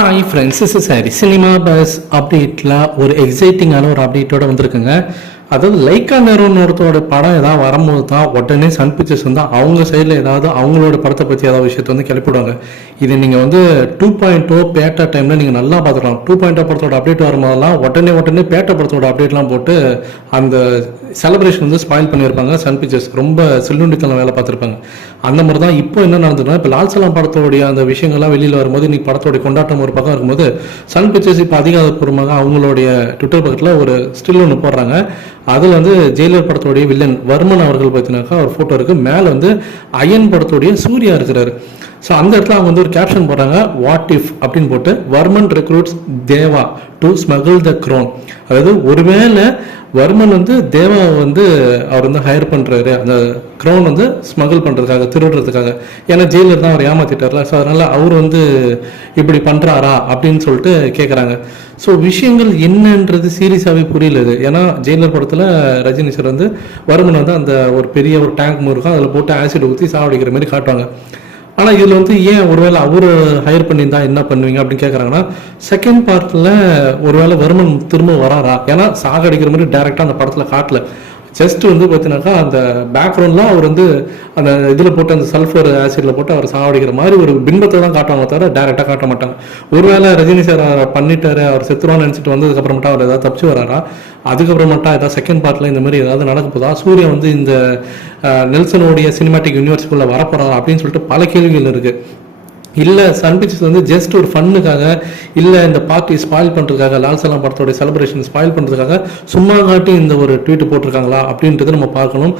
Hi friends is sorry cinema buzz அப்டேட்டில் ஒரு எக்ஸைட்டிங்கான ஒரு அப்டேட்டோட வந்திருக்குங்க. அதாவது லைக்கா நிறுவனத்தோட படம் ஏதாவது வரும்போது தான் உடனே சன் பிக்சர்ஸ் வந்து அவங்க சைடில் ஏதாவது அவங்களோட படத்தை பற்றி ஏதாவது விஷயத்தை வந்து கிளப்பிடுவாங்க. இது நீங்கள் வந்து டூ பாயிண்ட் ஓ பேட்டா டைமில் நீங்கள் நல்லா பார்த்துக்கலாம். டூ பாயிண்ட் ஓ படத்தோட அப்டேட் வரும்போதெல்லாம் உடனே உடனே பேட்டா படத்தோட அப்டேட்லாம் போட்டு அந்த செலிப்ரேஷன் வந்து ஸ்பாயில் பண்ணியிருப்பாங்க. சன் பிக்சர்ஸ் ரொம்ப சில்லுண்டித்தனம் வேலை பார்த்துருப்பாங்க. அந்த மாதிரி தான் இப்போ என்ன நடந்ததுன்னா இப்போ லால் சலாம் படத்தோடைய அந்த விஷயங்கள்லாம் வெளியில் வரும்போது இன்னைக்கு படத்தோடைய கொண்டாட்டம் ஒரு பக்கம் இருக்கும்போது சன் பிக்சர்ஸ் இப்போ அதிகாரப்பூர்வமாக அவங்களுடைய ட்விட்டர் பக்கத்தில் ஒரு ஸ்டில் ஒன்று போடுறாங்க. அதில் வந்து ஜெயிலர் படத்தோடைய வில்லன் வர்மன் அவர்கள் பார்த்தீங்கன்னாக்கா ஒரு ஃபோட்டோ இருக்குது மேலே வந்து அயன் படத்தோடைய சூர்யா இருக்கிறாரு. ஸோ அந்த இடத்துல அவங்க வந்து ஒரு கேப்ஷன் போடுறாங்க வாட் இஃப் அப்படின்னு போட்டு Varman recruits Deva to smuggle the crown அதாவது ஒருவேளை வர்மன் வந்து தேவாவை வந்து அவர் வந்து ஹையர் பண்ணுறாரு அந்த க்ரௌன் வந்து ஸ்மகிள் பண்ணுறதுக்காக திருடுறதுக்காக. ஏன்னா ஜெயிலர் தான் அவர் ஏமாத்திட்டார்ல. ஸோ அதனால் அவர் வந்து இப்படி பண்ணுறாரா அப்படின்னு சொல்லிட்டு கேட்குறாங்க ஸோ விஷயங்கள் என்னன்றது சீரியஸாகவே புரியல இது. ஏன்னா ஜெயிலர் படத்தில் ரஜினி சார் வந்து வருமன் வந்து அந்த ஒரு பெரிய ஒரு டேங்க் மாதிரி இருக்கும் அதில் போட்டு ஆசிட் ஊற்றி சாவடிக்கிற மாதிரி காட்டுவாங்க. ஆனால் இதில் வந்து ஏன் ஒருவேளை அவர் ஹையர் பண்ணியிருந்தா என்ன பண்ணுவீங்க அப்படின்னு கேட்குறாங்கன்னா செகண்ட் பார்ட்டில் ஒருவேளை வருமன் திரும்ப வராரா? ஏன்னா சாகடிக்கிற மாதிரி டேரெக்டாக அந்த படத்தில் காட்டல. ஜஸ்ட் வந்து பார்த்தீங்கன்னாக்கா அந்த பேக்ரவுண்டில் அவர் வந்து அந்த இதில் போட்டு அந்த சல்ஃபர் ஆசிடில் போட்டு அவர் சாவடிக்கிற மாதிரி ஒரு பின்பத்தை தான் காட்டுவாங்க தவிர டேரெக்டாக காட்ட மாட்டாங்க. ஒருவேளை ரஜினி சார் அவரை பண்ணிட்டாரு அவர் செத்துருவான்னு நினச்சிட்டு வந்ததுக்கப்புறமேட்டா அவர் ஏதாவது தப்பிச்சு வராரா? அதுக்கப்புறமேட்டா ஏதாவது செகண்ட் பார்ட்டில் இந்த மாதிரி ஏதாவது நடக்க போதா? சூர்யா வந்து இந்த நெல்சனுடைய சினிமாட்டிக் யூனிவர்சிட்டிக்குள்ளே வரப்போறா அப்படின்னு சொல்லிட்டு பல கேள்விகள் இருக்குது இல்லை சன் பிக்சர்ஸ் வந்து ஜஸ்ட் ஒரு ஃபன்னுக்காக இல்லை இந்த பார்ட்டி ஸ்பாயில் பண்ணுறதுக்காக லால் சலாம் படத்தோட செலிப்ரேஷன் ஸ்பாயில் பண்ணுறதுக்காக சும்மா காட்டி இந்த ஒரு ட்வீட் போட்டிருக்காங்களா அப்படின்றத நம்ம பார்க்கணும்.